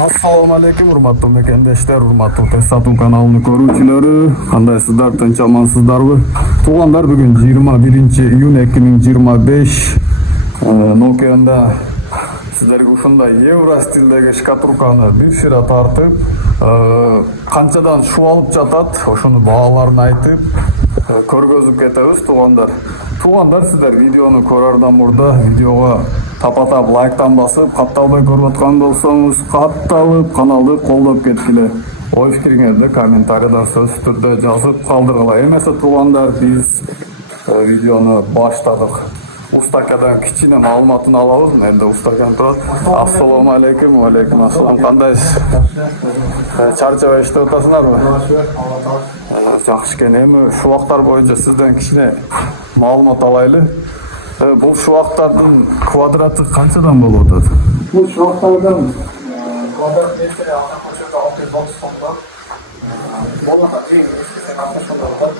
Assalomu alaykum, hurmatli mekendeshler, hurmatli Tesatun kanalını ko'ruvchilari. Qandaysizlar, tinch amansizlarmi? Tug'anlar, bugun 21-iyun 2025 Nokia'da sizlarga ушундай евро стилдеги шкатулканы бир шира тартып, канчадан шу алып жатат, ошону бааларын айтып, көргөзүп кетебиз туугандар. Туугандар, сиздер видеону көрөрдөн мурда видеого тапа-тап лайктан басып, катталбай көрүп аткан болсоңуз, катталып, каналды колдоп кеткиле. Ой фикириңерди комментарийда сөзсүз түрдө жазып калдыргыла. Эмесе туугандар, биз видеону баштадык. Устакадан кичине маалыматын алабыз. Менде устакан турат. Ассалому алейкум, алейкум ассалам. Кандайсыз? Чарчабай иштеп атасыңарбы? Жакшы экен. Эми шубактар боюнча сизден кичине маалымат алайлы. Бул шубактардын квадраты канчадан болуп атат? Бул шубактардын квадрат метри орточо 630 сом. Болмаса тең эскисен 60 сом болот.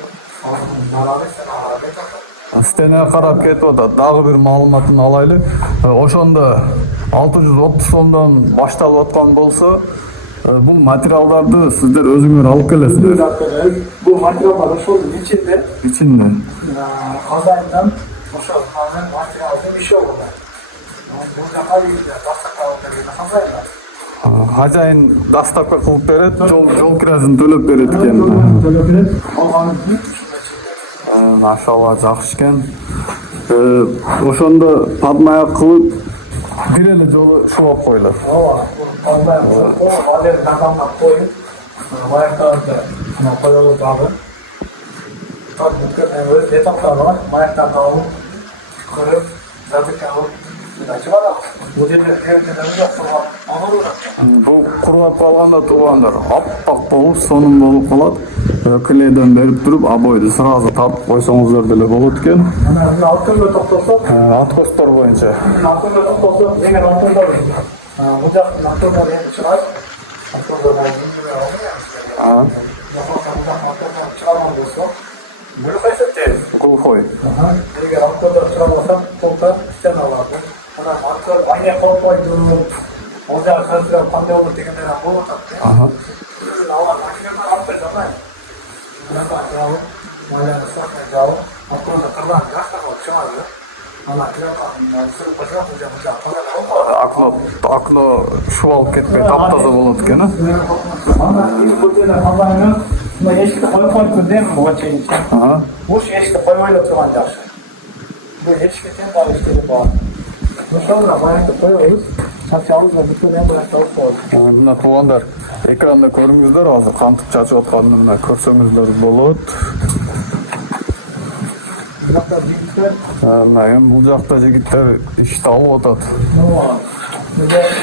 Стене карап кетип атат. Дагы бир маалыматын алайлы. Ошондо 630 сомдон башталып аткан болсо, бул материалдарды сиздер өзүңөр алып келесиздер. Бул материалдар ошонун ичинде. Ичинде. Хозяинден ошол материалдын мешогу бар. Бул жака Хозяин доставка кылып берет, жол киресин төлөп берет экен. төлөп берет. Алганын Машалла, жакшы экен. Ошондо падмаяк кылып бир эле жолу шулап коюлат. ооба, албай алер кадамга коюп, маяктарды коюлуп дагы. Так өз этаптары бар. Маяктарды алып, көрүп, жазык алып, чыгарабыз. Бул жерде керектен жок кылып алып. Бул кургап калганда туугандар аппак болуп, сонун болуп калат. Клейден берип туруп, обойду сразу тартып койсоңуздар деле болот экен. Ана алтынга токтосок, Откостор боюнча. алтынга токтосок, эгер алтындар бул жактын алтындары эми чыгат. Алтындар чыгарган болсо, глухой септер. Глухой. Эгер алтындар чыгарбаса, толтар стена алат. Ана алтын айне коркпойду. Ол жак сыртырап кандай болот дегендер болуп атат. Алар машиналар алып жатат. Окно шу алып кетпей таптаза болот экен. Эшикти коюп коюп дем буга чейин. Бул эшикти койбой эле турган жакшы. Бул эшикке тең дагы иштери бар. Ошондо маякты коебуз. Чачабыз да бүтүн эми алып коебуз. Мына туугандар, экранда көрүңүздөр, азыр кантип чачып атканын мына көрсөңүздөр болот. Мына эми бул жакта жигиттер ишти алып атат.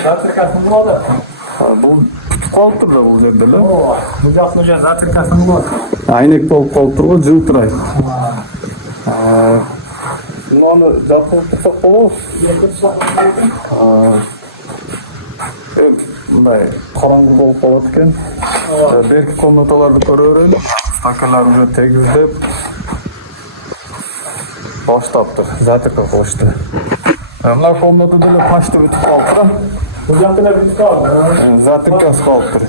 Затыркасын болот. Бул бүтүп калыптыр да бул жерде эле. Бул жактын уже затыркасын болот. Айнек болуп калыптыр, жылтырайт. Муну жапып турсак болобу? Мындай караңгы болуп калат экен. Берки комнаталарды көрө берели. Стакандар уже тегиздеп баштаптыр, затырка кылышты. Мына комната деле почти бүтүп калыптыр. Бул жакта да бүтүп калды. Затыркасы калыптыр.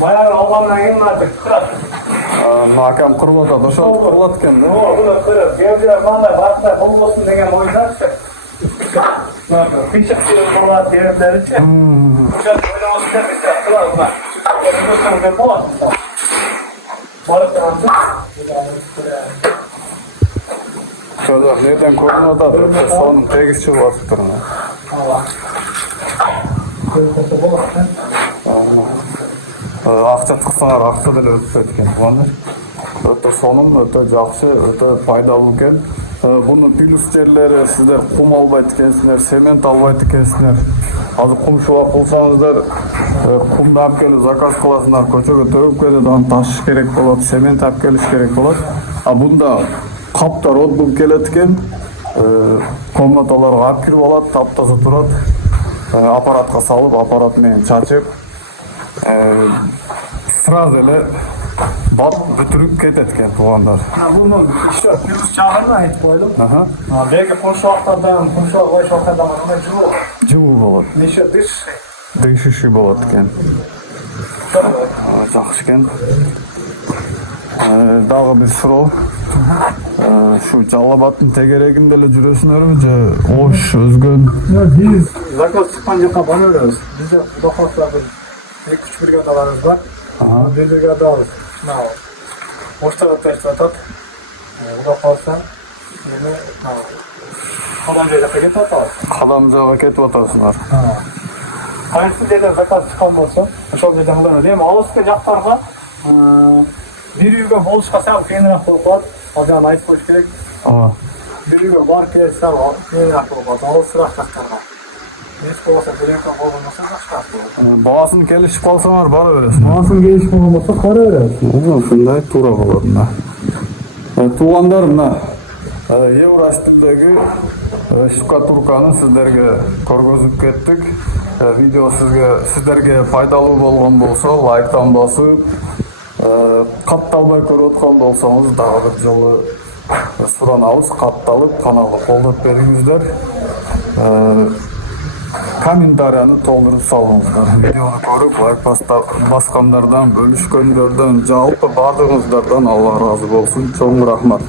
Баягы алгандан кийин мына турат. Акам кырып атат, ошол кырылат экен да. Буга кырып, жерде кандай бактай болбосун деген ойдачы. Пишип болот дегендеричи. Ошо ойлогон жерде кылабыз. Көрсөңүздөр болот. Барып турганды. Шолак жерден көрүнүп атат, сонун тегиз чыгып атыптыр. Ооба. Көрсөңүздөр болот. Акча тыксаңар акча деле өтүшөт экен туугандар. Өтө сонун, өтө жакшы, өтө пайдалуу экен. Буну плюс жерлери сиздер кум албайт экенсиңер, цемент албайт экенсиңер. Азыр кум шубак кылсаңыздар, кумду алып келип заказ кыласыңар, көчөгө төгүп кетет, аны ташыш керек болот, цемент алып келиш керек болот. Бунда каптар отбуп келет экен. Комнаталарга алып кирип алат, таптаза турат. Аппаратка салып, аппарат менен чачып, сразу эле бат бүтүрүп кетет экен туугандар. Бунун еще плюс жагын айтып койдум. Берки кумшуактардан, кумшуак койшуактардан жылуу. Жылуу болот. Еще дыш Değişişi болот экен. Жакшы экен. Дагы бир суроо. Şu Жалал Абадтын тегерегинде эле жүрөсүңөрбү же ош өзгөн? Biz zakaz çıkan jaka bana öğreniyoruz. Bizde Udakos'ta bir 2-3 brigadalarımız var. Bir brigadamız. Boşta da test atat. Udakos'tan yeni Kadamca'ya jaka get atalım. Кадамжага кетип атасыңар. Kayıtsız yerden zakaz çıkan bolsa, ошол жерден кылдырмыз. Эми алыскы жактарга bir үйгө болушка сал кыйыныраак болуп калат. Ал жагын айтып коюш керек. Ооба. Bir үйгө барып келе сал кыйыныраак болуп калат. Алысыраак жактарга. Эч болбосо bir үйгө болгон болсо жакшыраак болот. Баасын келишип калсаңар бара бересиң. Баасын келишип болгон болсо бара беребиз. Ушундай туура болот мына. Туугандар, мына Евростилдеги штукатурканы сиздерге көргөзүп кеттик. Видео сиздерге пайдалуу болгон болсо лайктан басып, катталбай көрүп аткан болсоңуз дагы бир жолу суранабыз, катталып каналга колдоп бериңиздер. Комментарияны толтуруп салыңыздар. Видеону көрүп лайк баскандардан, бөлүшкөндөрдөн, жалпы бардыгыңыздардан Алла ыраазы болсун. Чоң рахмат.